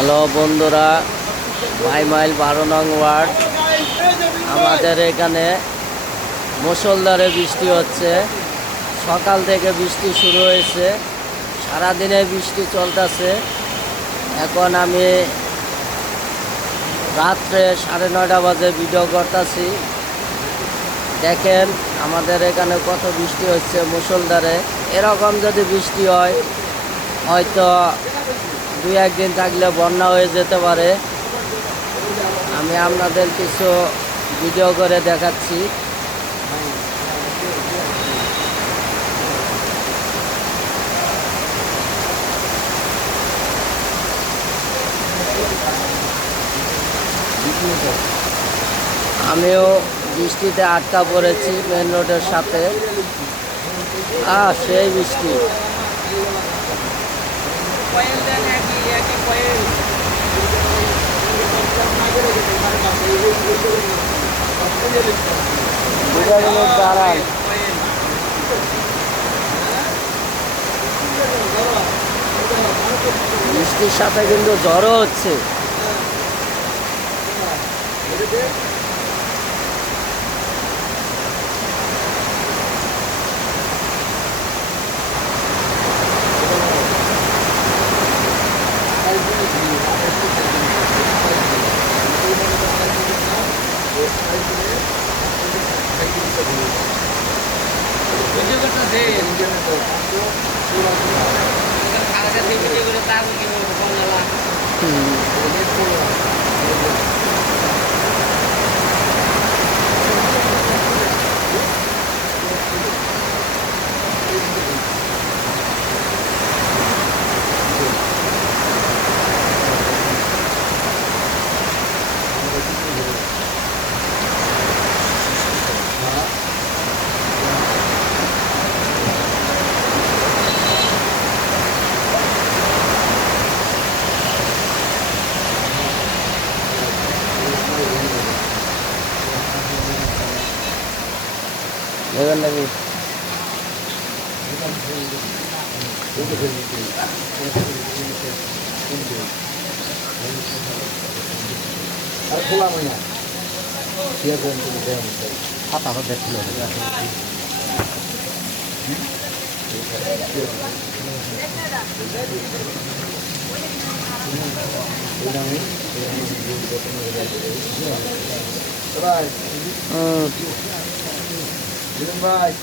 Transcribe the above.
Hello বন্ধুরা, মাই mile বারো নং ওয়ার্ড। আমাদের এখানে মুসলধারে বৃষ্টি হচ্ছে। সকাল থেকে বৃষ্টি শুরু হয়েছে। সারাদিনে বৃষ্টি চলতেছে। এখন আমি রাত্রে সাড়ে নয়টা বাজে ভিডিও করতেছি। দেখেন আমাদের এখানে কত বৃষ্টি হচ্ছে মুসলধারে এরকম যদি বৃষ্টি হয়, হয়তো দুই একদিন থাকলে বন্যা হয়ে যেতে পারে। আমি আপনাদের কিছু ভিডিও করে দেখাচ্ছি। আমিও বৃষ্টিতে আটকা পড়েছি মেন রোডের সাথে। আহ, সেই বৃষ্টি। কয়েল দাঁড়ান বৃষ্টির সাথে কিন্তু জ্বরও হচ্ছে। আছে এদিকে তো পুরো পুরো কারণে দিকে করে 내가 내비 아, Goodbye.